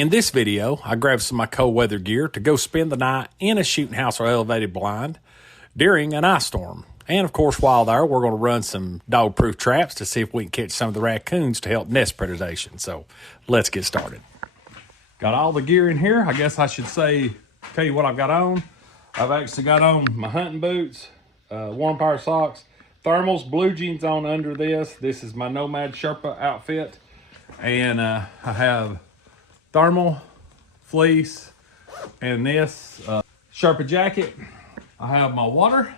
In this video, I grabbed some of my cold weather gear to go spend the night in a shooting house or elevated blind during an ice storm. And of course, while there, we're going to run some dog-proof traps to see if we can catch some of the raccoons to help nest predation. So let's get started. Got all the gear in here. I guess I should tell you what I've got on. I've actually got on my hunting boots, warm power socks, thermals, blue jeans on under this. This is my Nomad Sherpa outfit. And I have thermal, fleece, and this Sherpa jacket. I have my water,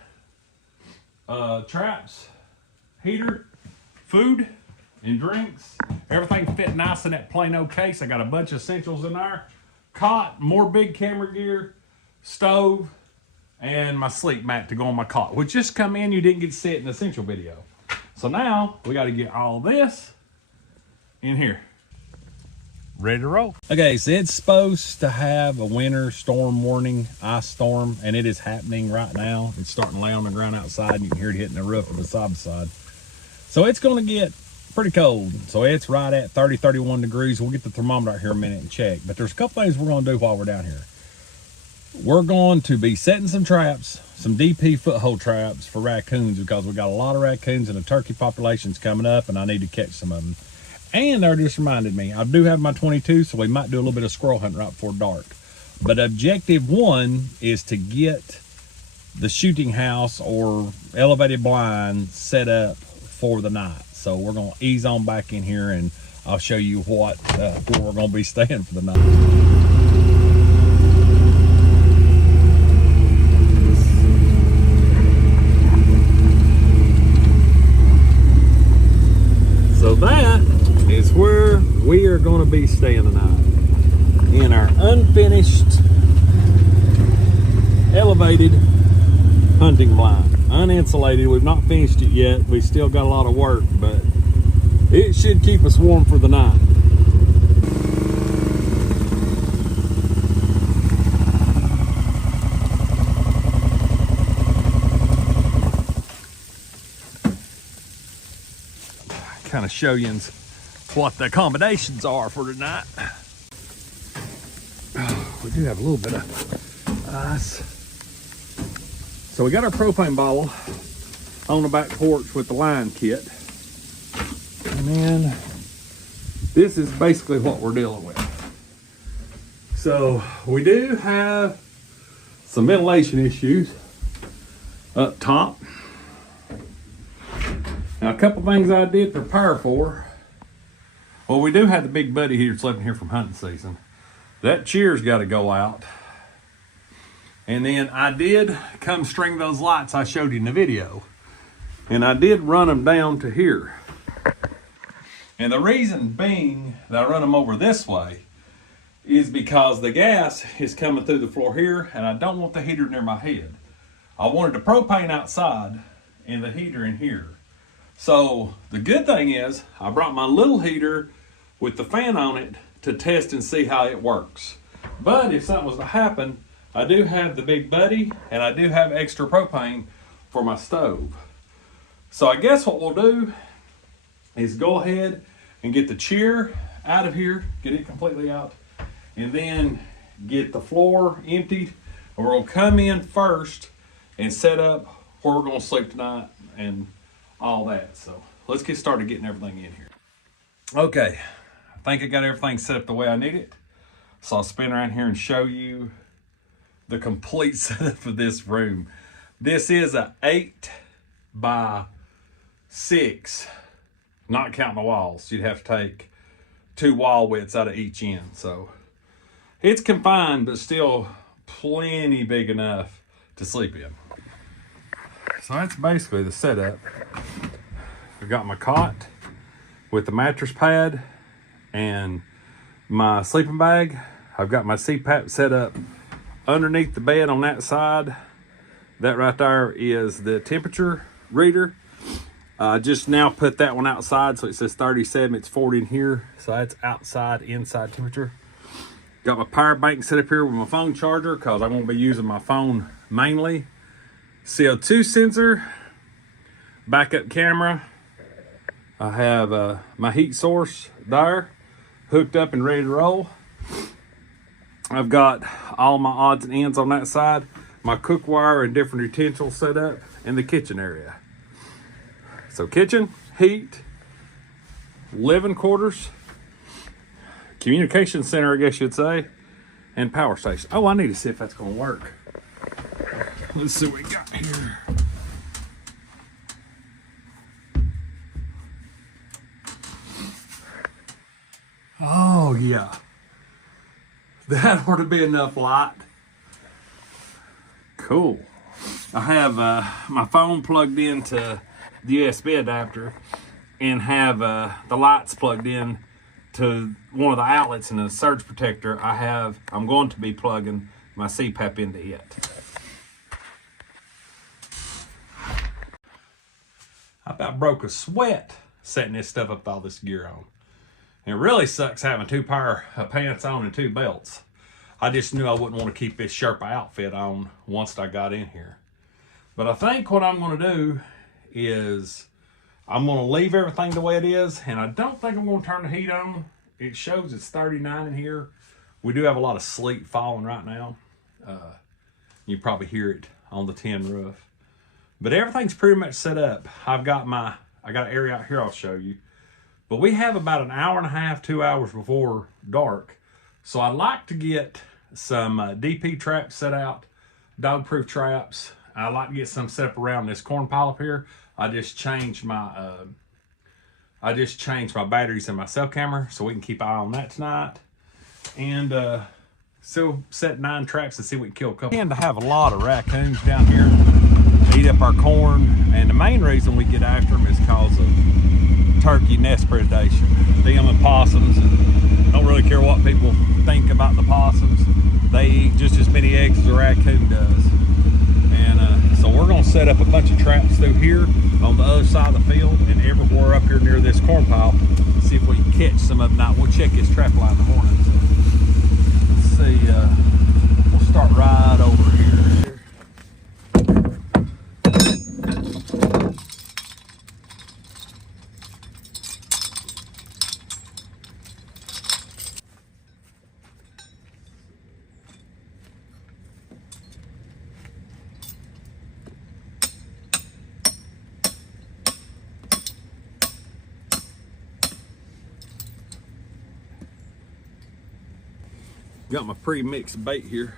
traps, heater, food, and drinks. Everything fit nice in that plain old case. I got a bunch of essentials in there. Cot, more big camera gear, stove, and my sleep mat to go on my cot, which just come in, you didn't get to see it in the essential video. So now we got to get all this in here. Ready to roll. Okay, so it's supposed to have a winter storm warning, ice storm, and it is happening right now. It's starting to lay on the ground outside, and you can hear it hitting the roof of the side by side. So it's going to get pretty cold. So it's right at 30, 31 degrees. We'll get the thermometer out here in a minute and check. But there's a couple things we're going to do while we're down here. We're going to be setting some traps, some DP foothold traps for raccoons, because we got a lot of raccoons and the turkey population's coming up, and I need to catch some of them. And they just reminded me, I do have my 22, so we might do a little bit of squirrel hunting right before dark. But objective one is to get the shooting house or elevated blind set up for the night. So we're going to ease on back in here, and I'll show you where we're going to be staying for the night. So that is where we are going to be staying tonight, in our unfinished elevated hunting blind. Uninsulated. We've not finished it yet. We still got a lot of work, but it should keep us warm for the night. Kind of show you what the accommodations are for tonight. We do have a little bit of ice. So we got our propane bottle on the back porch with the line kit. And then this is basically what we're dealing with. So we do have some ventilation issues up top. Now, a couple things I did prepare for. Well, we do have the big buddy here that's living here from hunting season. That cheer's got to go out. And then I did come string those lights I showed you in the video. And I did run them down to here. And the reason being that I run them over this way is because the gas is coming through the floor here, and I don't want the heater near my head. I wanted the propane outside and the heater in here. So the good thing is I brought my little heater with the fan on it to test and see how it works. But if something was to happen, I do have the big buddy, and I do have extra propane for my stove. So I guess what we'll do is go ahead and get the chair out of here, get it completely out, and then get the floor emptied. And we're gonna come in first and set up where we're gonna sleep tonight and all that. So let's get started getting everything in here. Okay, I think I got everything set up the way I need it. So I'll spin around here and show you the complete setup of this room. This is a 8 by 6, not counting the walls. You'd have to take 2 wall widths out of each end. So it's confined, but still plenty big enough to sleep in. So that's basically the setup. I've got my cot with the mattress pad and my sleeping bag. I've got my CPAP set up underneath the bed on that side. That right there is the temperature reader. Just now put that one outside, so it says 37, it's 40 in here. So that's outside, inside temperature. Got my power bank set up here with my phone charger, because I'm going to be using my phone mainly. CO2 sensor, backup camera. I have my heat source there, hooked up and ready to roll. I've got all my odds and ends on that side, my cookware and different utensils set up in the kitchen area. So kitchen, heat, living quarters, communication center, I guess you'd say, and power station. Oh, I need to see if that's gonna work. Let's see what we got here. Oh yeah, that ought to be enough light. Cool. I have my phone plugged into the USB adapter and have the lights plugged in to one of the outlets in the surge protector. I'm going to be plugging my CPAP into it. I about broke a sweat setting this stuff up with all this gear on. And it really sucks having 2 pair of pants on and 2 belts. I just knew I wouldn't want to keep this Sherpa outfit on once I got in here. But I think what I'm going to do is I'm going to leave everything the way it is, and I don't think I'm going to turn the heat on. It shows it's 39 in here. We do have a lot of sleet falling right now. You probably hear it on the tin roof. But everything's pretty much set up. I got an area out here I'll show you. But we have about an hour and a half, 2 hours before dark. So I'd like to get some DP traps set out, dog-proof traps. I'd like to get some set up around this corn pile up here. I just changed my batteries in my cell camera so we can keep an eye on that tonight. And still set 9 traps to see if we can kill a couple. We tend to have a lot of raccoons down here eat up our corn, and the main reason we get after them is because of turkey nest predation. Them and possums, and don't really care what people think about the possums. They eat just as many eggs as a raccoon does. And so we're gonna set up a bunch of traps through here on the other side of the field and everywhere up here near this corn pile. See if we can catch some of them. Now we'll check this trap line in the morning. So let's see, we'll start right over here. Got my pre-mixed bait here.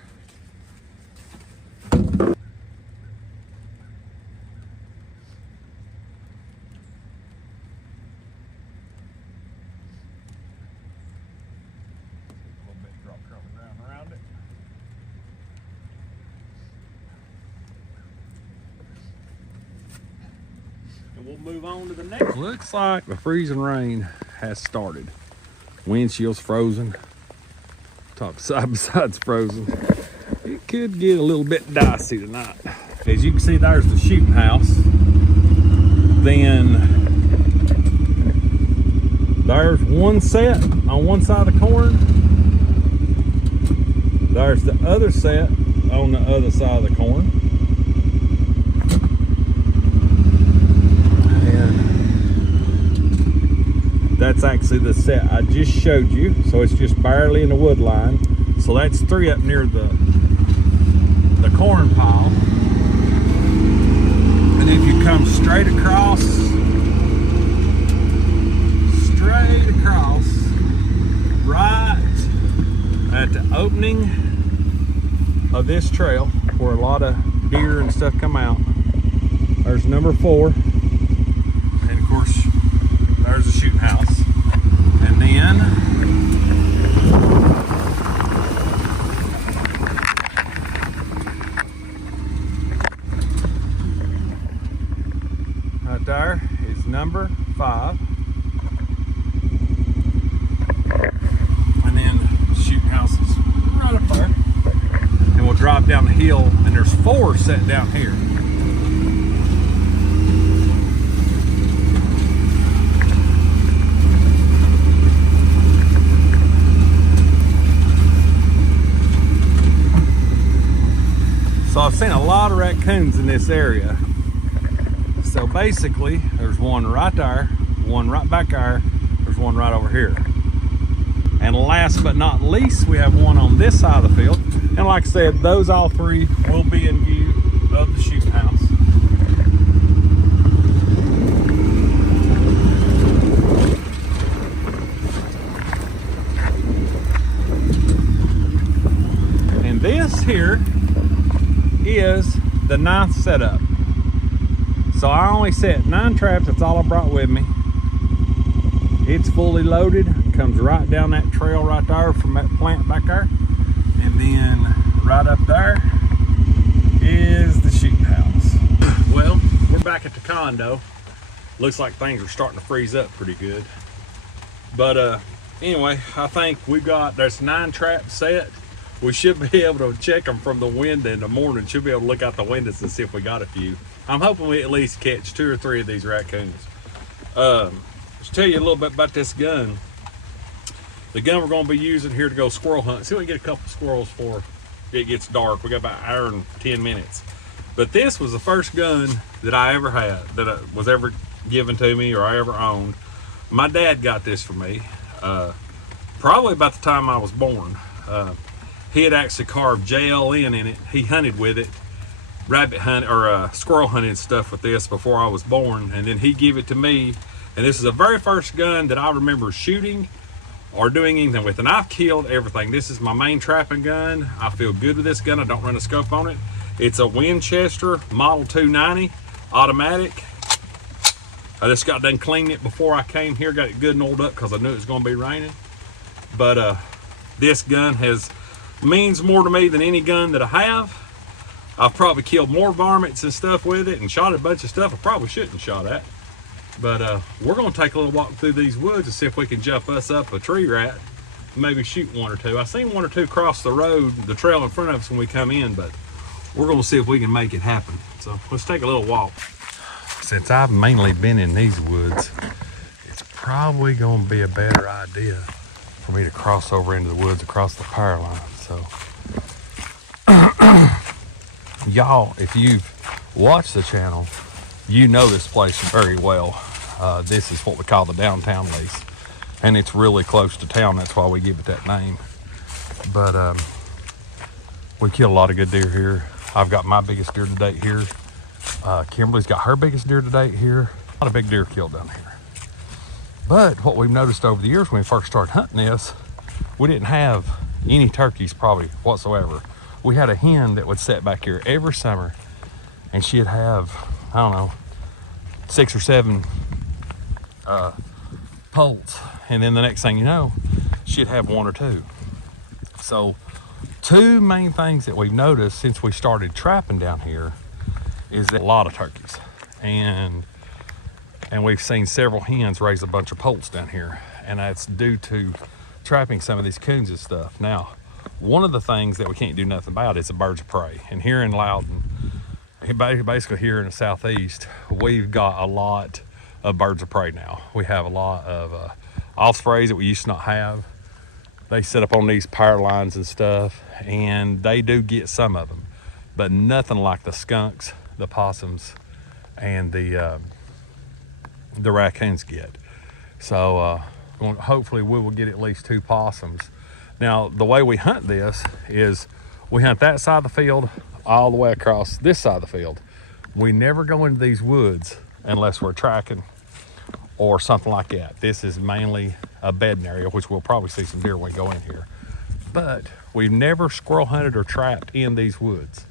And we'll move on to the next. Looks like the freezing rain has started. Windshield's frozen. Top side besides frozen. It could get a little bit dicey tonight. As you can see, there's the shooting house. Then there's one set on one side of the corn. There's the other set on the other side of the corn. And that's actually the set I just showed you. So it's just barely in the wood line. So that's 3 up near the corn pile. And if you come straight across, right at the opening of this trail where a lot of deer and stuff come out, there's number 4. And of course, there's the shooting house. And then right there is number 5. And then the shooting house is right up there. And we'll drive down the hill, and there's 4 set down here. So I've seen a lot of raccoons in this area. So basically, there's one right there, one right back there, there's one right over here. And last but not least, we have one on this side of the field. And like I said, those all three will be in view of the shooting house. And this here is the 9th setup. So I only set 9 traps. That's all I brought with me. It's fully loaded, comes right down that trail right there from that plant back there. And then right up there is the shooting house. Well, we're back at the condo. Looks like things are starting to freeze up pretty good. But anyway, I think there's 9 traps set. We should be able to check them from the window in the morning. Should be able to look out the windows and see if we got a few. I'm hoping we at least catch 2 or 3 of these raccoons. Let's tell you a little bit about this gun. The gun we're going to be using here to go squirrel hunt. See if we can get a couple squirrels before it gets dark. We got about an hour and 10 minutes. But this was the first gun that I ever had, that was ever given to me or I ever owned. My dad got this for me, probably about the time I was born. He had actually carved JLN in it. He hunted with it, rabbit hunt or squirrel hunting and stuff with this before I was born. And then he gave it to me. And this is the very first gun that I remember shooting or doing anything with. And I've killed everything. This is my main trapping gun. I feel good with this gun. I don't run a scope on it. It's a Winchester Model 290 automatic. I just got done cleaning it before I came here. Got it good and oiled up because I knew it was going to be raining. But this gun means more to me than any gun that I have. I've probably killed more varmints and stuff with it and shot a bunch of stuff I probably shouldn't shot at. But we're going to take a little walk through these woods and see if we can jump us up a tree rat, maybe shoot 1 or 2. I seen 1 or 2 cross the road, the trail in front of us when we come in, but we're going to see if we can make it happen. So let's take a little walk. Since I've mainly been in these woods, it's probably going to be a better idea for me to cross over into the woods across the power line. So y'all, if you've watched the channel, you know this place very well. This is what we call the downtown lease, and it's really close to town. That's why we give it that name. But we kill a lot of good deer here. I've got my biggest deer to date here. Kimberly's got her biggest deer to date here. A lot of big deer killed down here. But what we've noticed over the years when we first started hunting this, we didn't have any turkeys probably whatsoever. We had a hen that would sit back here every summer, and she'd have, I don't know, 6 or 7 poults, and then the next thing you know, she'd have 1 or 2. So 2 main things that we've noticed since we started trapping down here is a lot of turkeys, and we've seen several hens raise a bunch of poults down here, and that's due to trapping some of these coons and stuff. Now, one of the things that we can't do nothing about is the birds of prey, and here in Loudon, basically here in the southeast, we've got a lot of birds of prey now. We have a lot of ospreys that we used to not have. They sit up on these power lines and stuff, and they do get some of them, but nothing like the skunks, the possums, and the raccoons get. So hopefully we will get at least 2 possums. Now, the way we hunt this is we hunt that side of the field all the way across this side of the field. We never go into these woods unless we're tracking or something like that. This is mainly a bedding area, which we'll probably see some deer when we go in here. But we've never squirrel hunted or trapped in these woods.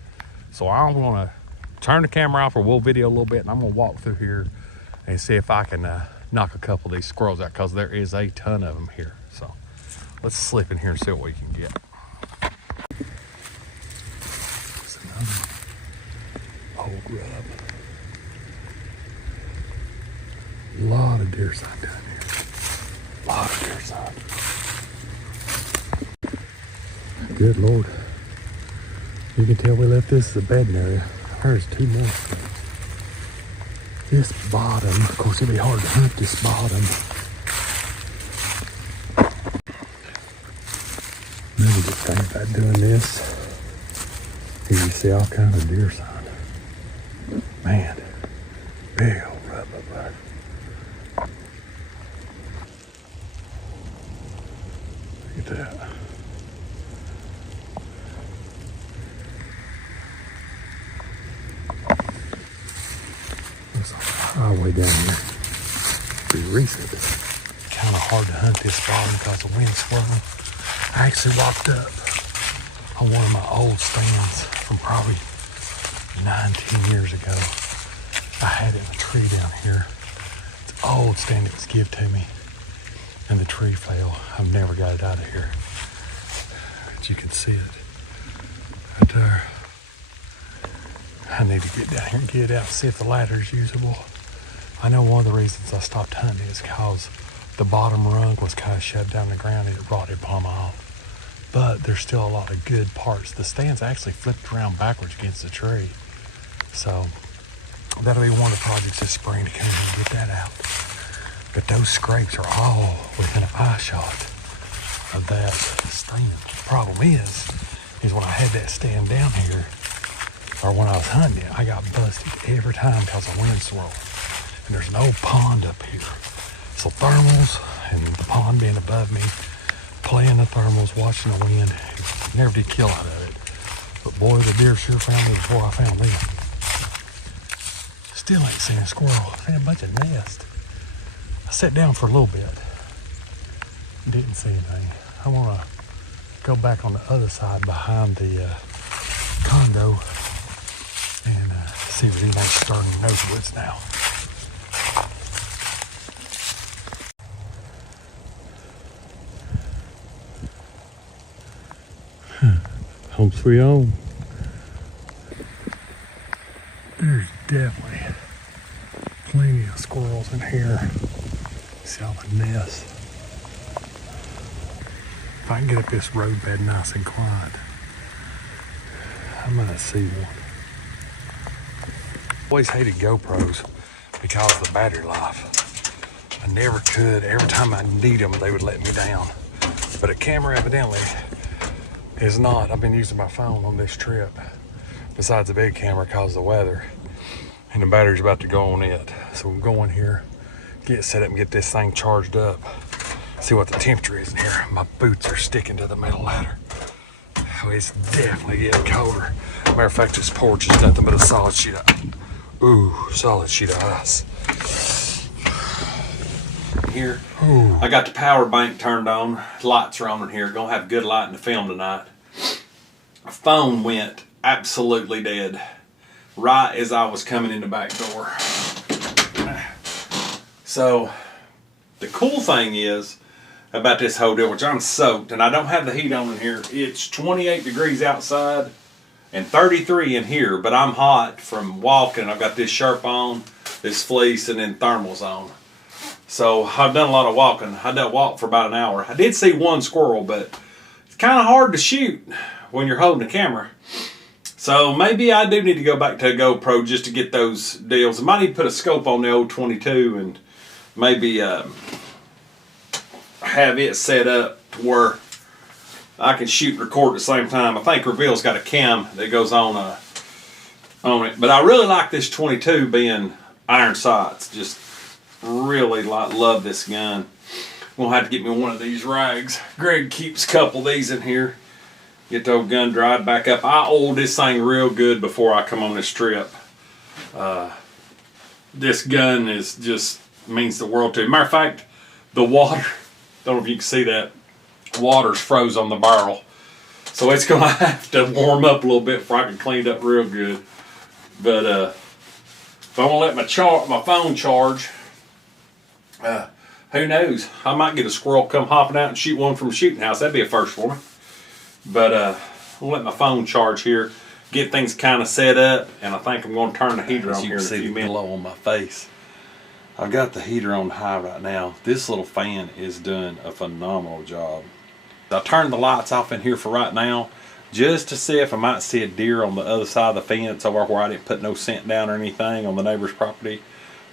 So I'm gonna turn the camera off, or we'll video a little bit, and I'm gonna walk through here and see if I can knock a couple of these squirrels out, because there is a ton of them here. So let's slip in here and see what we can get. Old rub. A lot of deer sign down here. A lot of deer sign. Good Lord. You can tell we left this as a bedding area. There's 2 more. This bottom, of course it'd be hard to hunt this bottom. Maybe just think about doing this. Here you see all kinds of deer sign. Man, big old rub up there. that. It's all the way down here. Pretty recent. Kind of hard to hunt this bottom because the wind's swirling. I actually walked up on one of my old stands from probably 9-10 years ago. I had it in a tree down here. It's an old stand that was given to me, and the tree fell. I've never got it out of here. But you can see it right there. I need to get down here and get it out and see if the ladder is usable. I know one of the reasons I stopped hunting is because the bottom rung was kind of shoved down the ground and it rotted plumb off. But there's still a lot of good parts. The stand's actually flipped around backwards against the tree. So that'll be one of the projects this spring to come in and get that out. But those scrapes are all within an eye shot of that stand. The problem is when I had that stand down here, or when I was hunting it, I got busted every time because of wind swirl. And there's no pond up here. So thermals and the pond being above me, playing the thermals, watching the wind, never did kill out of it. But boy, the deer sure found me before I found them. Still ain't seen a squirrel. I had a bunch of nests. I sat down for a little bit. Didn't see anything. I want to go back on the other side behind the condo and see if there's anything stirring in those woods now. Home sweet home. There's definitely plenty of squirrels in here. See all the nests. If I can get up this road bed nice and quiet, I might see one. Always hated GoPros because of the battery life. I never could. Every time I need them, they would let me down. But a camera evidently is not. I've been using my phone on this trip besides the big camera because of the weather. And the battery's about to go on it. So I'm going here, get set up and get this thing charged up. See what the temperature is in here. My boots are sticking to the metal ladder. Oh, it's definitely getting colder. Matter of fact, this porch is nothing but a solid sheet of ice. Here, I got the power bank turned on. Lights are on in here. Gonna have good light in the film tonight. My phone went absolutely dead right as I was coming in the back door. So the cool thing is about this whole deal, which I'm soaked and I don't have the heat on in here. It's 28 degrees outside and 33 in here, but I'm hot from walking. I've got this Sherpa on, this fleece, and then thermals on. So I've done a lot of walking. I done walk for about an hour. I did see one squirrel, but it's kind of hard to shoot when you're holding the camera. So maybe I do need to go back to a GoPro just to get those deals. I might need to put a scope on the old 22 and maybe have it set up to where I can shoot and record at the same time. I think Reveal's got a cam that goes on it. But I really like this 22 being iron sights. Just really love this gun. I'm gonna have to get me one of these rags. Greg keeps a couple of these in here. Get the old gun dried back up. I oiled this thing real good before I come on this trip. This gun is just means the world to me. Matter of fact, the water, don't know if you can see that, water's froze on the barrel. So it's gonna have to warm up a little bit before I can clean it up real good. But if I want to let my phone charge, who knows? I might get a squirrel come hopping out and shoot one from a shooting house. That'd be a first for me. But I'll let my phone charge here, get things kind of set up, and I think I'm going to turn the heater on here in a few minutes. On my face. I've got the heater on high right now. This little fan is doing a phenomenal job. I turned the lights off in here for right now just to see if I might see a deer on the other side of the fence over where I didn't put no scent down or anything on the neighbor's property.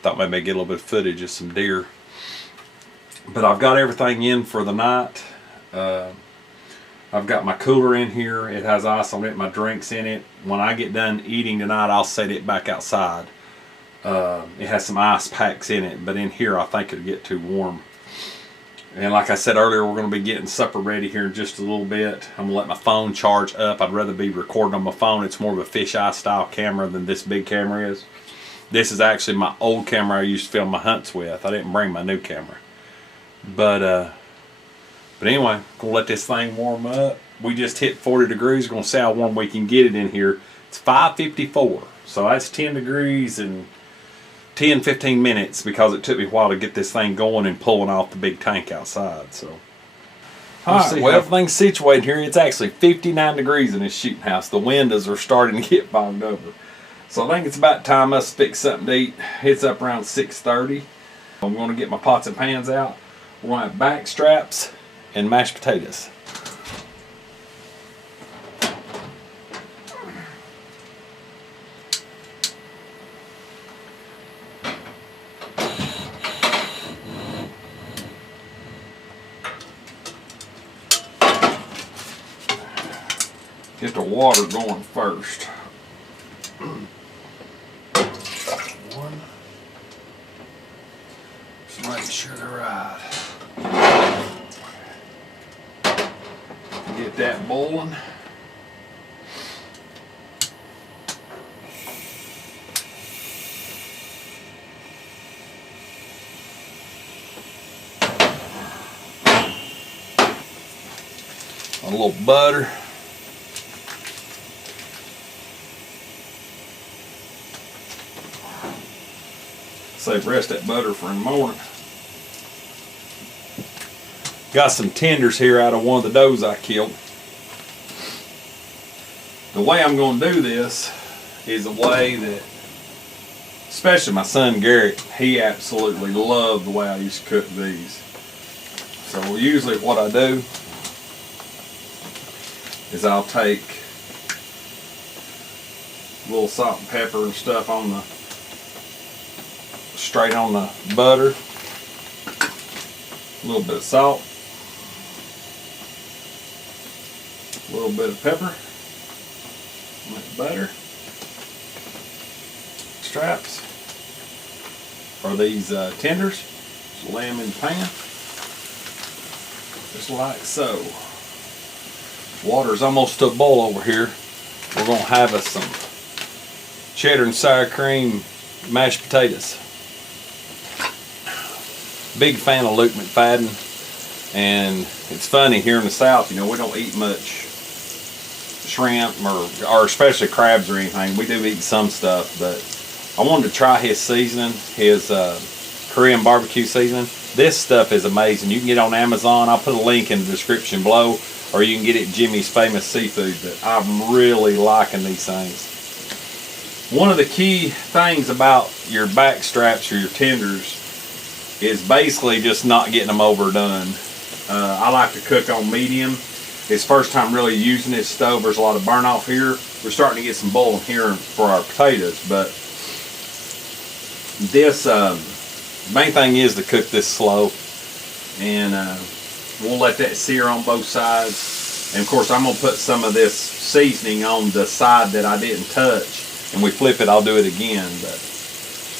Thought maybe I'd get a little bit of footage of some deer. But I've got everything in for the night. I've got my cooler in here. It has ice on it, my drinks in it. When I get done eating tonight, I'll set it back outside. It has some ice packs in it, but in here I think it'll get too warm. And like I said earlier, we're going to be getting supper ready here in just a little bit. I'm going to let my phone charge up. I'd rather be recording on my phone. It's more of a fisheye style camera than this big camera is. This is actually my old camera I used to film my hunts with. I didn't bring my new camera. But anyway, I'm going to let this thing warm up. We just hit 40 degrees. We're going to see how warm we can get it in here. It's 554. So that's 10 degrees and 10-15 minutes because it took me a while to get this thing going and pulling off the big tank outside. So alright, well, everything's situated here. It's actually 59 degrees in this shooting house. The windows are starting to get fogged over. So I think it's about time us fix something to eat. It's up around 6:30. I'm going to get my pots and pans out. We're going to have back straps and mashed potatoes. Get the water going first. One. Just make sure they're right. Get that boiling. A little butter. Save the rest of that butter for in the morning. Got some tenders here out of one of the does I killed. The way I'm going to do this is a way that, especially my son Garrett, he absolutely loved the way I used to cook these. So usually what I do is I'll take a little salt and pepper and stuff on the straight on the butter, a little bit of salt, a little bit of pepper, butter, straps for these tenders. Just lay them in the pan, just like so. Water's almost to a boil over here. We're going to have us some cheddar and sour cream mashed potatoes. Big fan of Luke McFadden, and it's funny here in the South, you know, we don't eat much shrimp or especially crabs or anything. We do eat some stuff, but I wanted to try his seasoning, his Korean barbecue seasoning. This stuff is amazing. You can get it on Amazon. I'll put a link in the description below, or you can get it at Jimmy's Famous Seafood. But I'm really liking these things. One of the key things about your back straps or your tenders is basically just not getting them overdone. I like to cook on medium. It's first time really using this stove. There's a lot of burn off here. We're starting to get some boiling here for our potatoes, but this main thing is to cook this slow, and we'll let that sear on both sides. And of course I'm gonna put some of this seasoning on the side that I didn't touch, and we flip it, I'll do it again. But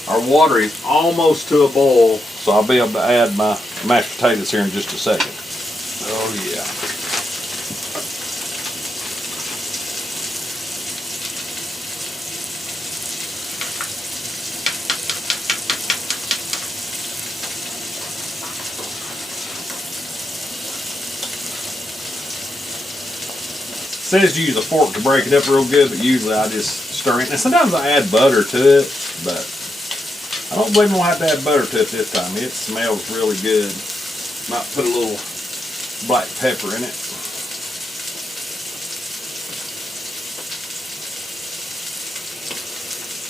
our water is almost to a boil, so I'll be able to add my mashed potatoes here in just a second. Oh yeah. It says to use a fork to break it up real good, but usually I just stir it. And sometimes I add butter to it, but I don't believe I'm going to have to add butter to it this time. It smells really good. Might put a little black pepper in it.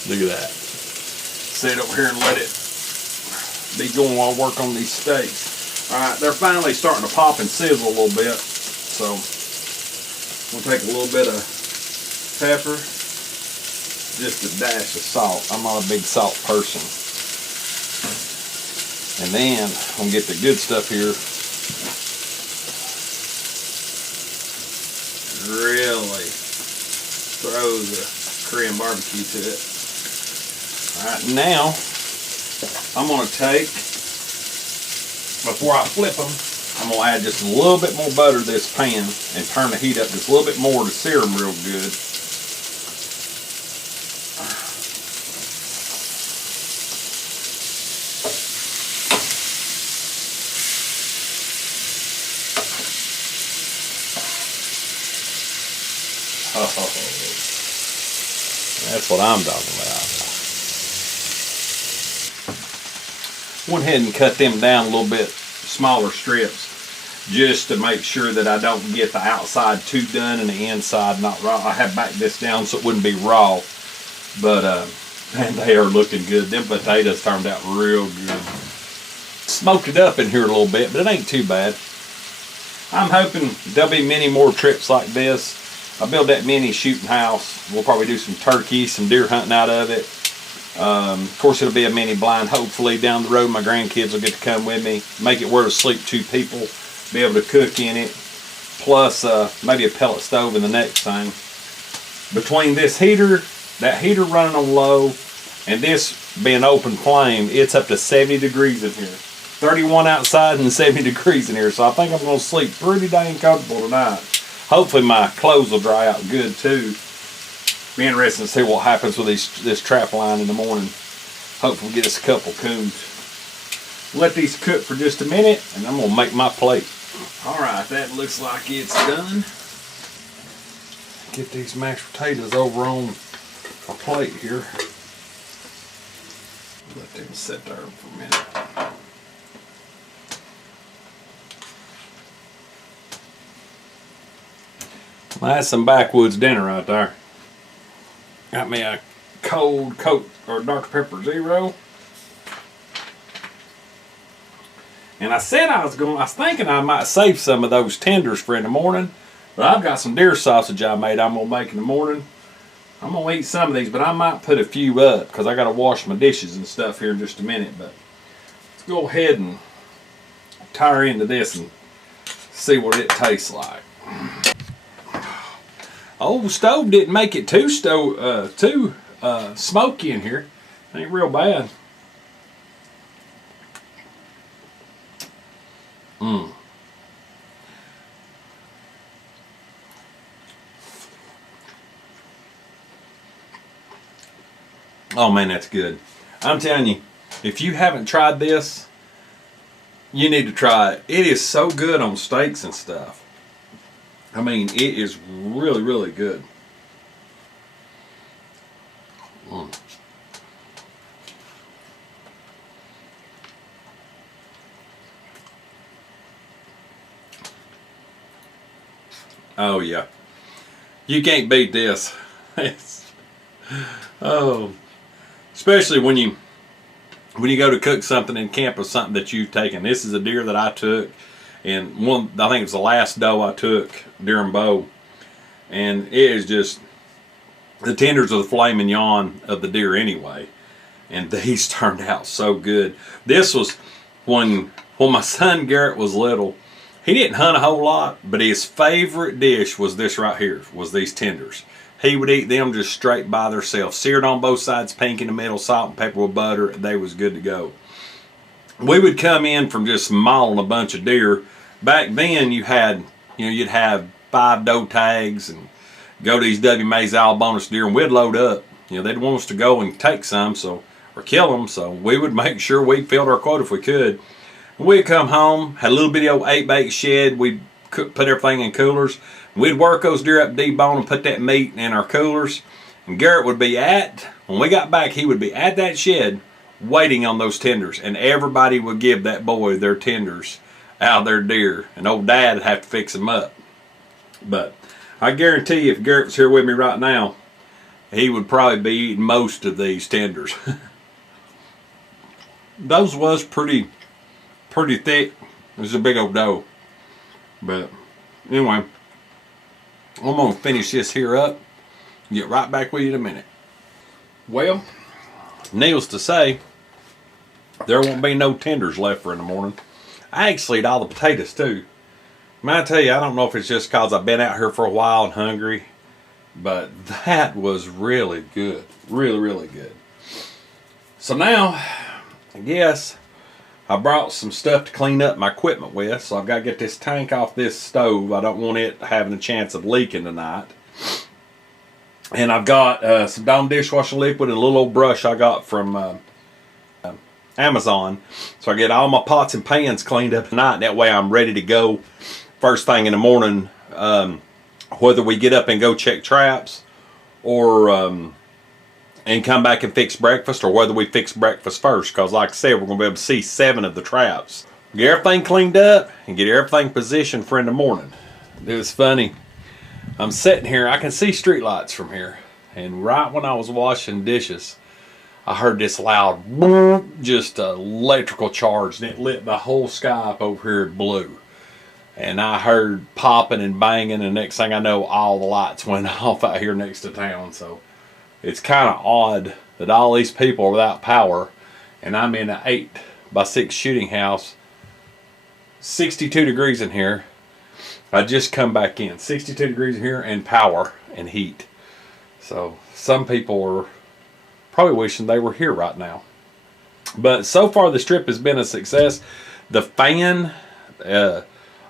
Look at that. Set it over here and let it be going while I work on these steaks. Alright, they're finally starting to pop and sizzle a little bit. So we'll take a little bit of pepper, just a dash of salt. I'm not a big salt person. And then I'm going to get the good stuff here. Really throw the Korean barbecue to it. Alright, now I'm going to take, before I flip them, I'm going to add just a little bit more butter to this pan and turn the heat up just a little bit more to sear them real good. Oh, that's what I'm talking about. Went ahead and cut them down a little bit smaller strips just to make sure that I don't get the outside too done and the inside not raw. I have backed this down so it wouldn't be raw, but man, they are looking good. Them potatoes turned out real good. Smoked it up in here a little bit, but it ain't too bad. I'm hoping there'll be many more trips like this. I built that mini shooting house. We'll probably do some turkey, some deer hunting out of it. Of course, it'll be a mini blind. Hopefully, down the road, my grandkids will get to come with me. Make it where to sleep 2 people. Be able to cook in it. Plus, maybe a pellet stove in the next thing. Between this heater, that heater running on low, and this being open flame, it's up to 70 degrees in here. 31 outside and 70 degrees in here. So I think I'm going to sleep pretty dang comfortable tonight. Hopefully my clothes will dry out good too. Be interesting to see what happens with this trap line in the morning. Hopefully we'll get us a couple coons. Let these cook for just a minute and I'm going to make my plate. Alright, that looks like it's done. Get these mashed potatoes over on a plate here. Let them sit there for a minute. Well, that's some backwoods dinner right there. Got me a cold Coke or Dr. Pepper Zero. And I said I was thinking I might save some of those tenders for in the morning. But I've got some deer sausage I made I'm going to make in the morning. I'm going to eat some of these, but I might put a few up because I got to wash my dishes and stuff here in just a minute. But let's go ahead and tire into this and see what it tastes like. Old stove didn't make it too smoky in here. Ain't real bad. Oh man, that's good. I'm telling you, if you haven't tried this, you need to try it. It is so good on steaks and stuff. I mean, it is really, really good. Oh yeah, you can't beat this. Oh, especially when you go to cook something in camp or something that you've taken. This is a deer that I took. And I think it was the last doe I took during bow. And it is just, the tenders are the filet mignon of the deer anyway. And these turned out so good. This was when my son Garrett was little. He didn't hunt a whole lot, but his favorite dish was this right here, was these tenders. He would eat them just straight by themselves. Seared on both sides, pink in the middle, salt and pepper with butter. They was good to go. We would come in from just mauling a bunch of deer. Back then, you'd have 5 doe tags and go to these WMA's all bonus deer, and we'd load up. They'd want us to go and take some, or kill them. So we would make sure we filled our quota if we could. And we'd come home, had a little bitty old 8-bake shed. We'd put everything in coolers. We'd work those deer up, debone, and put that meat in our coolers. And Garrett would be when we got back, he would be at that shed, waiting on those tenders, and everybody would give that boy their tenders out of their deer, and old Dad would have to fix them up. But I guarantee you, if Garrett was here with me right now, he would probably be eating most of these tenders. Those was pretty thick. It was a big old doe. But anyway, I'm gonna finish this here up and get right back with you in a minute. Well, needless to say, there won't be no tenders left for in the morning. I actually ate all the potatoes too. I tell you, I don't know if it's just because I've been out here for a while and hungry, but that was really good. Really, really good. So now, I guess I brought some stuff to clean up my equipment with, so I've got to get this tank off this stove. I don't want it having a chance of leaking tonight. And I've got some Dawn dishwasher liquid and a little old brush I got from Amazon. So I get all my pots and pans cleaned up tonight. That way I'm ready to go first thing in the morning, whether we get up and go check traps or and come back and fix breakfast, or whether we fix breakfast first, because like I said, we're going to be able to see 7 of the traps. Get everything cleaned up and get everything positioned for in the morning. It was funny. I'm sitting here, I can see street lights from here, and right when I was washing dishes, I heard this loud boom, just electrical charge, and it lit the whole sky up over here blue. And I heard popping and banging, and the next thing I know, all the lights went off out here next to town. So it's kind of odd that all these people are without power, and I'm in an 8x6 shooting house, 62 degrees in here. I just come back in, 62 degrees in here, and power and heat. So some people are probably wishing they were here right now. But so far this trip has been a success. The fan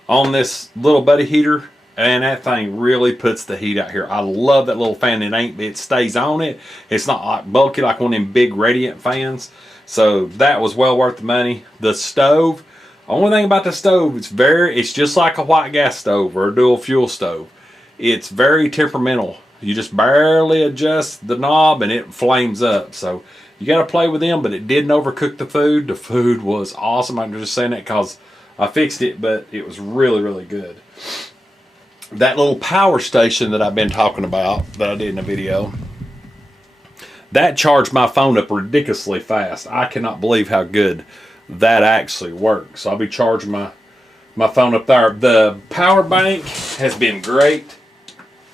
on this little buddy heater, and that thing really puts the heat out here. I love that little fan. It stays on it. It's not like bulky like one of them big radiant fans. So that was well worth the money. The stove, only thing about the stove, it's just like a white gas stove or a dual fuel stove. It's very temperamental. You just barely adjust the knob and it flames up. So you got to play with them, but it didn't overcook the food. The food was awesome. I'm just saying that because I fixed it, but it was really, really good. That little power station that I've been talking about, that I did in a video, that charged my phone up ridiculously fast. I cannot believe how good that actually works. So I'll be charging my phone up there. The power bank has been great.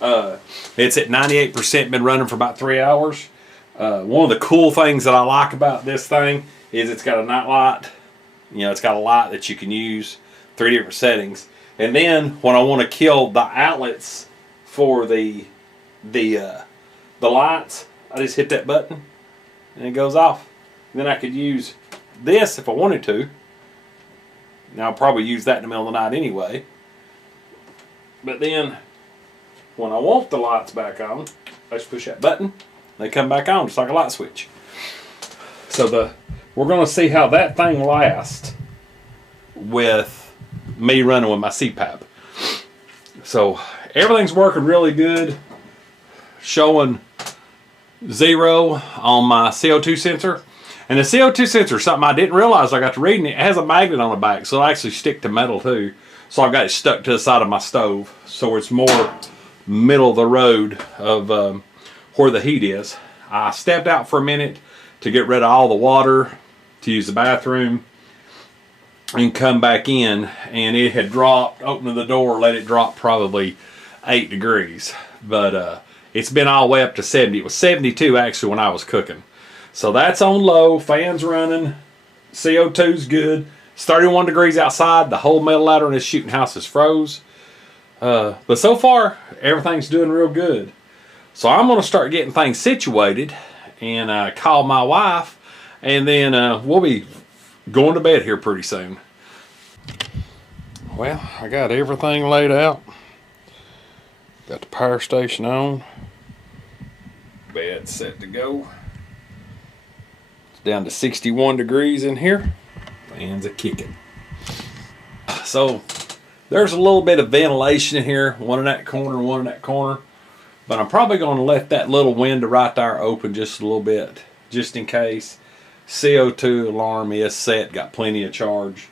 It's at 98%, been running for about 3 hours. One of the cool things that I like about this thing is it's got a night light. You know, it's got a light that you can use, 3 different settings. And then when I want to kill the outlets for the lights, I just hit that button and it goes off. And then I could use this if I wanted to. Now I'll probably use that in the middle of the night anyway. But then when I want the lights back on, I just push that button, they come back on just like a light switch. So we're going to see how that thing lasts with me running with my CPAP. So everything's working really good, showing 0 on my CO2 sensor. And the CO2 sensor is something I didn't realize. I got to reading it. It has a magnet on the back, so it'll actually stick to metal too. So I've got it stuck to the side of my stove, so it's more middle of the road of where the heat is. I stepped out for a minute to get rid of all the water to use the bathroom and come back in, and it had dropped. Opening the door, let it drop probably 8 degrees, but it's been all the way up to 70. It was 72 actually when I was cooking. So that's on low, fans running, CO2's good. It's 31 degrees outside. The whole metal ladder in this shooting house is froze. But so far, everything's doing real good. So I'm going to start getting things situated and call my wife, and then we'll be going to bed here pretty soon. Well, I got everything laid out. Got the power station on. Bed set to go. It's down to 61 degrees in here. Fans are kicking. So there's a little bit of ventilation in here, one in that corner, one in that corner. But I'm probably going to let that little window right there open just a little bit, just in case. CO2 alarm is set, got plenty of charge.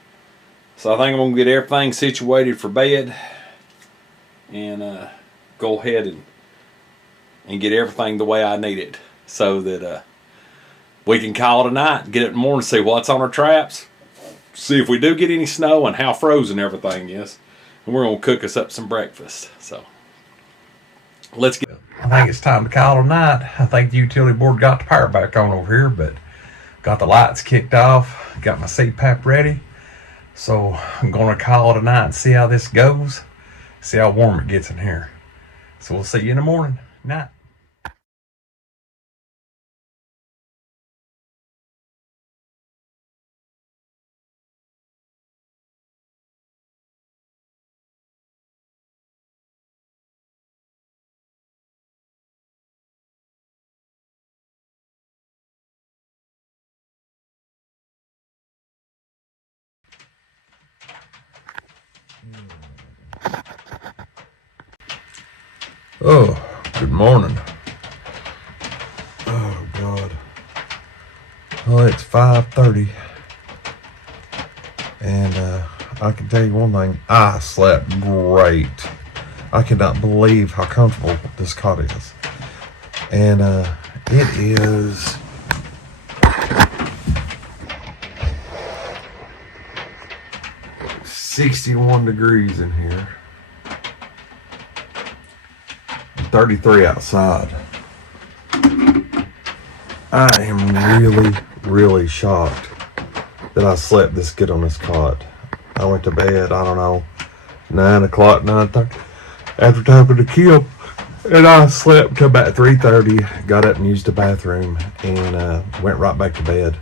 So I think I'm going to get everything situated for bed and go ahead and get everything the way I need it, so that we can call it a night, get it in the morning, see what's on our traps, see if we do get any snow and how frozen everything is. And we're going to cook us up some breakfast. So let's get. I think it's time to call it a night. I think the utility board got the power back on over here, but got the lights kicked off, got my CPAP ready. So I'm going to call it a night and see how this goes, see how warm it gets in here. So we'll see you in the morning. Night. Oh, good morning. Oh, God. Well, it's 5:30. And I can tell you one thing. I slept great. I cannot believe how comfortable this cot is. And it is... ...61 degrees in here. 33 outside. I am really shocked that I slept this good on this cot. I went to bed, I don't know, 9 o'clock, 9:30, after talking to Kim, and I slept till about 3:30, got up and used the bathroom, and went right back to bed.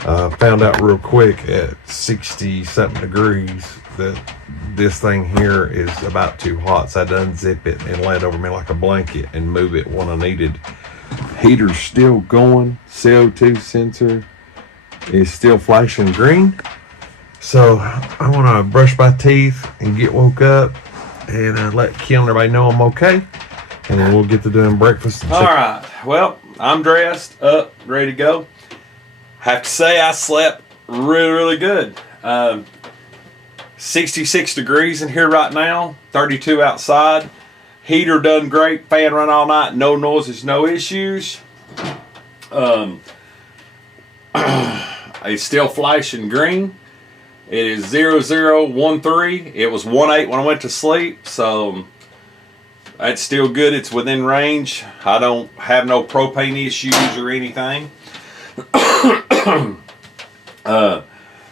Found out real quick at 60-something degrees that this thing here is about too hot, so I had to unzip it and lay it over me like a blanket and move it when I needed. Heater's still going, CO2 sensor is still flashing green. So I want to brush my teeth and get woke up and let Kim and everybody know I'm okay. And then we'll get to doing breakfast. All right. Well, I'm dressed up, ready to go. Have to say I slept really good. 66 degrees in here right now, 32 outside. Heater done great, fan run all night, no noises, no issues. It's still flashing green. It is 0013. It was 18 when I went to sleep, so that's still good. It's within range. I don't have no propane issues or anything.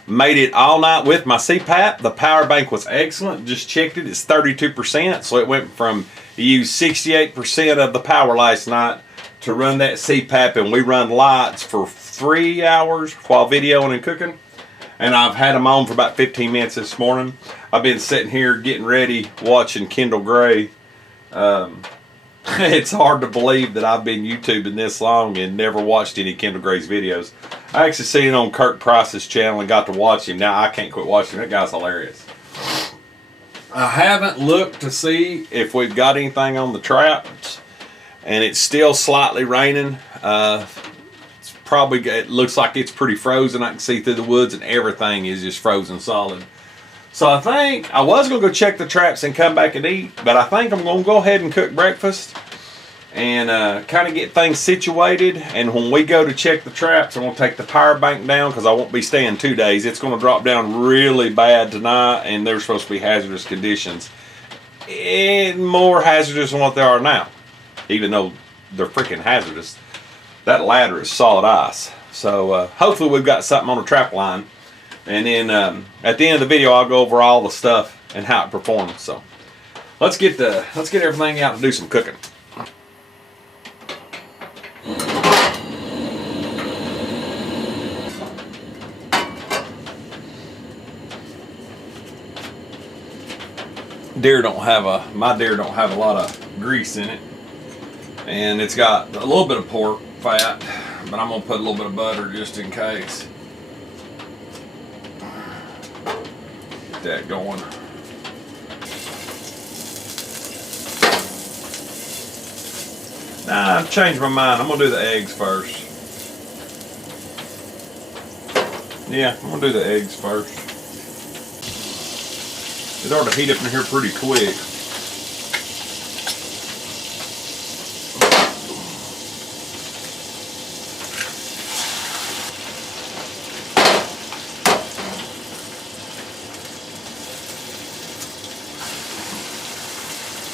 Made it all night with my CPAP. The power bank was excellent. Just checked it. It's 32%, so it went from you used 68% of the power last night to run that CPAP, and we run lights for 3 hours while videoing and cooking. And I've had them on for about 15 minutes this morning. I've been sitting here getting ready, watching Kendall Gray. It's hard to believe that I've been YouTubing this long and never watched any Kendall Gray's videos. I actually seen it on Kirk Price's channel and got to watch him. Now I can't quit watching him. That guy's hilarious. I haven't looked to see if we've got anything on the traps, and it's still slightly raining. It's probably, it looks like it's pretty frozen. I can see through the woods and everything is just frozen solid. So I think I was going to go check the traps and come back and eat, but I think I'm going to go ahead and cook breakfast and kind of get things situated. And when we go to check the traps, I'm going to take the power bank down because I won't be staying 2 days. It's going to drop down really bad tonight, and there's supposed to be hazardous conditions. And more hazardous than what they are now, even though they're freaking hazardous. That ladder is solid ice. So hopefully we've got something on the trap line. And then at the end of the video, I'll go over all the stuff and how it performs. So let's get everything out and do some cooking. My deer don't have a lot of grease in it, and it's got a little bit of pork fat, but I'm gonna put a little bit of butter just in case. Get that going. Nah, I've changed my mind. I'm gonna do the eggs first. Yeah, I'm gonna do the eggs first. It ought to heat up in here pretty quick.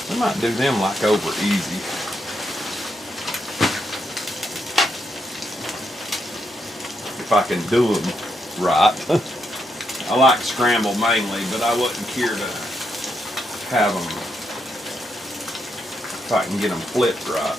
I might do them like over easy. If I can do them right. I like scrambled mainly, but I wouldn't care to have them if I can get them flipped right.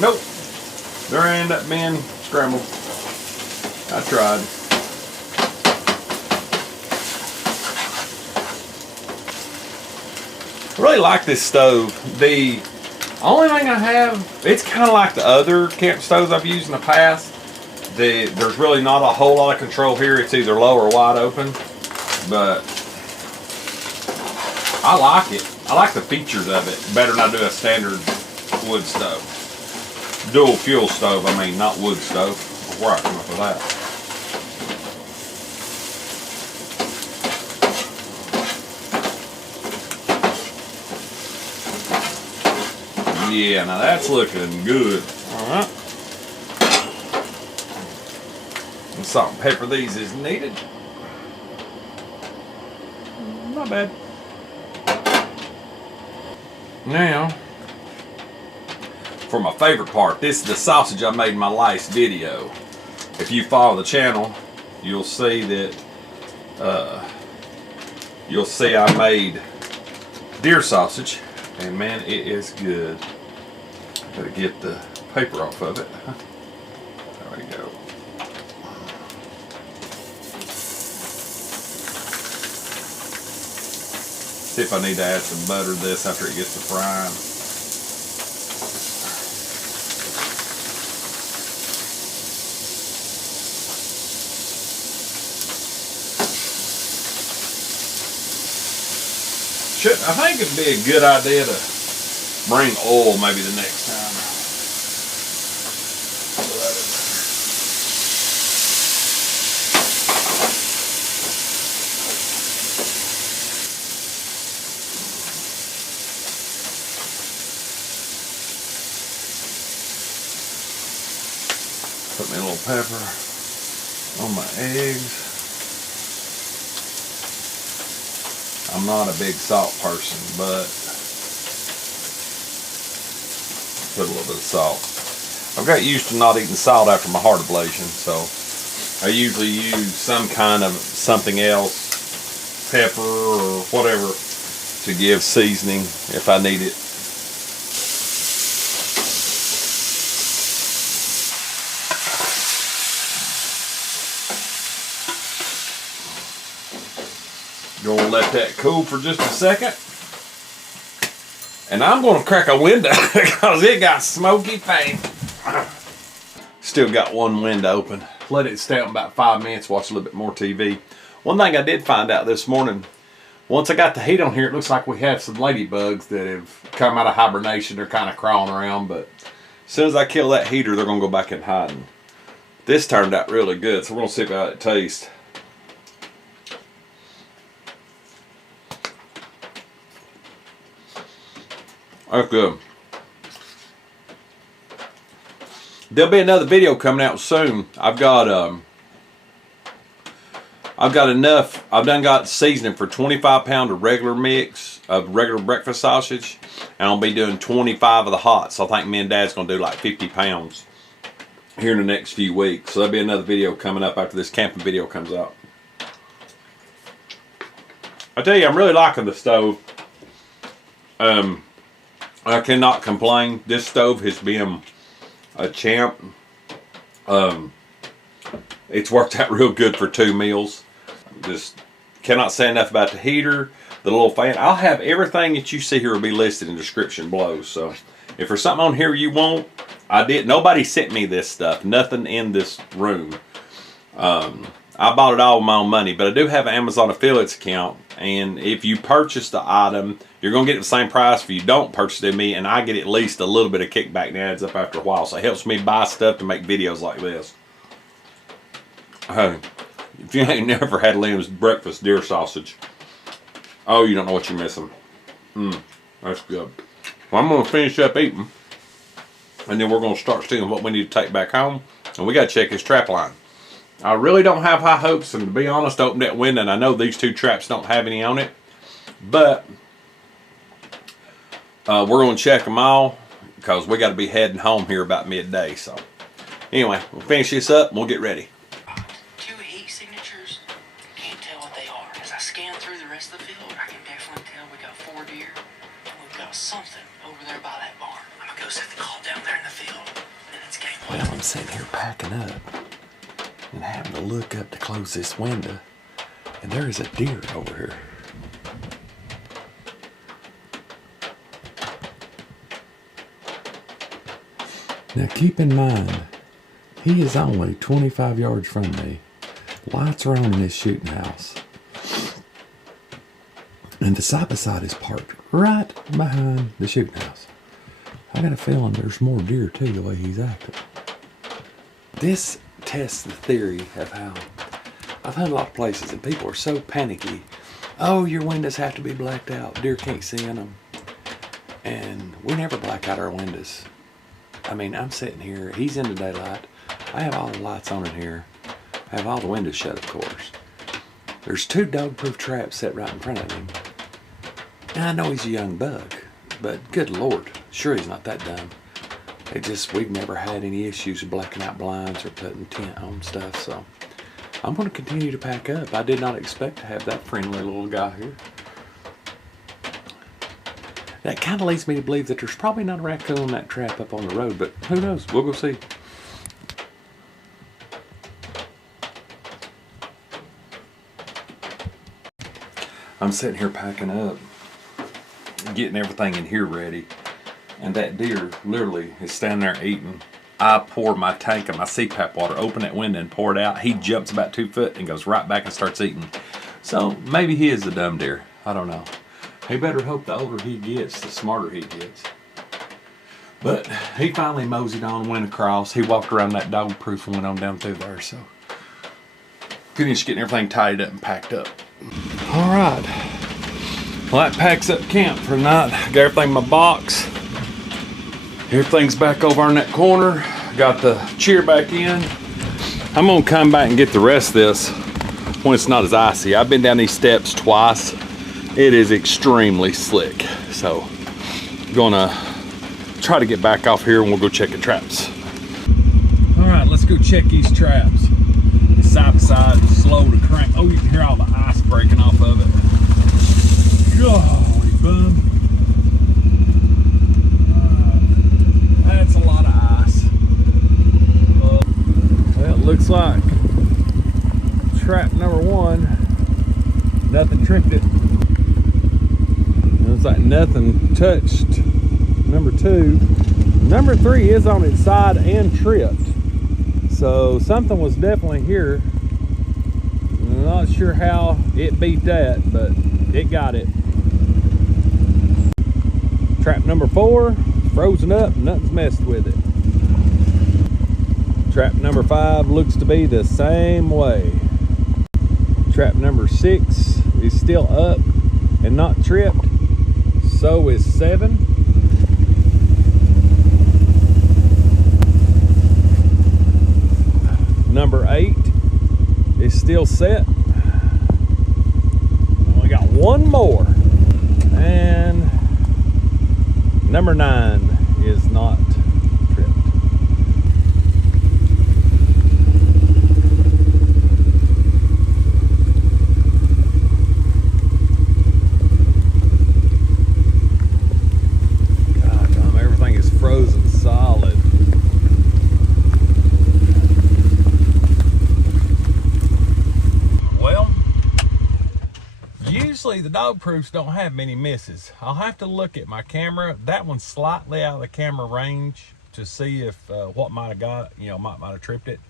Nope, there ended up being scrambled. I tried. I really like this stove. The only thing I have, it's kind of like the other camp stoves I've used in the past. There's really not a whole lot of control here. It's either low or wide open, but I like it. I like the features of it better than I do a standard wood stove. Dual fuel stove, I mean, not wood stove. Where I come up with that. Yeah, now that's looking good. All right. And salt and pepper these is needed. Not bad. Now, for my favorite part, this is the sausage I made in my last video. If you follow the channel, you'll see that I made deer sausage, and man, it is good. Gotta get the paper off of it. There we go. See if I need to add some butter to this after it gets to frying. I think it'd be a good idea to bring oil maybe the next time. Put me a little pepper on my eggs. I'm not a big salt person, but put a little bit of salt. I've got used to not eating salt after my heart ablation, so I usually use some kind of something else, pepper or whatever, to give seasoning if I need it. Gonna let that cool for just a second. And I'm gonna crack a window because it got smoky paint. Still got one window open. Let it stay open about 5 minutes, watch a little bit more TV. One thing I did find out this morning, once I got the heat on here, it looks like we have some ladybugs that have come out of hibernation. They're kind of crawling around, but as soon as I kill that heater, they're gonna go back in hiding. This turned out really good, so we're gonna see how it tastes. That's good. There'll be another video coming out soon. I've got enough. I've got seasoning for 25 pounds of regular mix of regular breakfast sausage, and I'll be doing 25 of the hot. So I think me and Dad's gonna do like 50 pounds here in the next few weeks. So there'll be another video coming up after this camping video comes out. I tell you, I'm really liking the stove. I cannot complain. This stove has been a champ. It's worked out real good for 2 meals. Just cannot say enough about the heater, the little fan. I'll have everything that you see here will be listed in the description below. So if there's something on here you want, nobody sent me this stuff. Nothing in this room. I bought it all with my own money, but I do have an Amazon affiliates account, and if you purchase the item, you're going to get the same price if you don't purchase it in me, and I get at least a little bit of kickback and adds up after a while, so it helps me buy stuff to make videos like this. If you ain't never had Liam's breakfast deer sausage, oh, you don't know what you're missing. That's good. Well, I'm going to finish up eating, and then we're going to start seeing what we need to take back home, and we got to check his trap line. I really don't have high hopes, and to be honest, I opened that window, and I know these 2 traps don't have any on it, but we're going to check them all because we got to be heading home here about midday. So anyway, we'll finish this up and we'll get ready. 2 heat signatures. Can't tell what they are. As I scan through the rest of the field, I can definitely tell we got 4 deer, and we've got something over there by that barn. I'm gonna go set the call down there in the field, and it's game plan. Well, I'm sitting here packing up and having to look up to close this window, and there is a deer over here. Now keep in mind, he is only 25 yards from me. Lights are on in this shooting house. And the side-by-side is parked right behind the shooting house. I got a feeling there's more deer too, the way he's acting. This tests the theory of how I've had a lot of places and people are so panicky. Oh, your windows have to be blacked out. Deer can't see in them. And we never black out our windows. I mean, I'm sitting here, he's in the daylight. I have all the lights on in here. I have all the windows shut, of course. There's 2 dog-proof traps set right in front of him. And I know he's a young buck, but good Lord, sure he's not that dumb. We've never had any issues with blacking out blinds or putting tent on stuff, so I'm going to continue to pack up. I did not expect to have that friendly little guy here. That kind of leads me to believe that there's probably not a raccoon in that trap up on the road, but who knows? We'll go see. I'm sitting here packing up, getting everything in here ready, and that deer literally is standing there eating. I pour my tank of my CPAP water, open that window and pour it out. He jumps about 2 foot and goes right back and starts eating. So maybe he is a dumb deer. I don't know. He better hope the older he gets, the smarter he gets. But he finally moseyed on, went across. He walked around that dog proof and went on down through there. So finished getting everything tidied up and packed up. All right. Well, that packs up camp for the night. Got everything in my box. Everything's back over in that corner. Got the cheer back in. I'm gonna come back and get the rest of this when it's not as icy. I've been down these steps twice. It is extremely slick. So gonna try to get back off here and we'll go check the traps. All right, let's go check these traps. The side by side is slow to crank. Oh, you can hear all the ice breaking off of it. Golly bum. That's a lot of ice. Well, it looks like trap number 1, nothing tricked it. Looks like nothing touched number 2. Number 3 is on its side and tripped. So something was definitely here. I'm not sure how it beat that, but it got it. Trap number 4, frozen up, nothing's messed with it. Trap number 5 looks to be the same way. Trap number 6 is still up and not tripped. So is 7. Number 8 is still set. We got one more. And number 9 is not tripped. God damn, everything is frozen solid. Well, usually the dog proofs don't have many misses. I'll have to look at my camera. That one's slightly out of the camera range to see if what might have got, might have tripped it.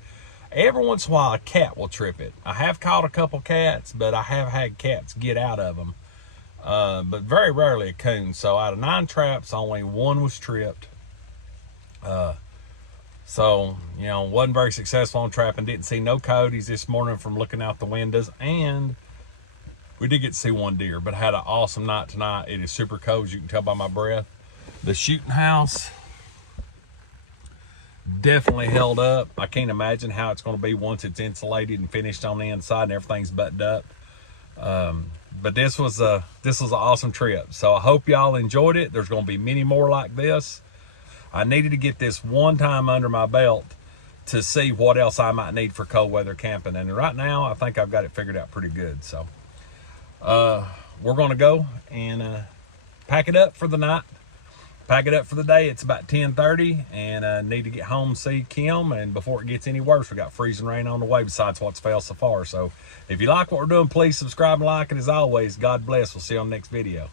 Every once in a while a cat will trip it. I have caught a couple cats, but I have had cats get out of them. But very rarely a coon. So out of 9 traps, only 1 was tripped. So, wasn't very successful on trapping. Didn't see no coyotes this morning from looking out the windows. And we did get to see 1 deer, but had an awesome night tonight. It is super cold, as you can tell by my breath. The shooting house definitely held up. I can't imagine how it's going to be once it's insulated and finished on the inside and everything's buttoned up. But this was an awesome trip. So I hope y'all enjoyed it. There's going to be many more like this. I needed to get this one time under my belt to see what else I might need for cold weather camping. And right now, I think I've got it figured out pretty good. So we're going to go and pack it up for the night. Pack it up for the day. It's about 10:30 and need to get home, see Kim. And before it gets any worse, we got freezing rain on the way besides what's fell so far. So if you like what we're doing, please subscribe and like. And as always, God bless. We'll see you on the next video.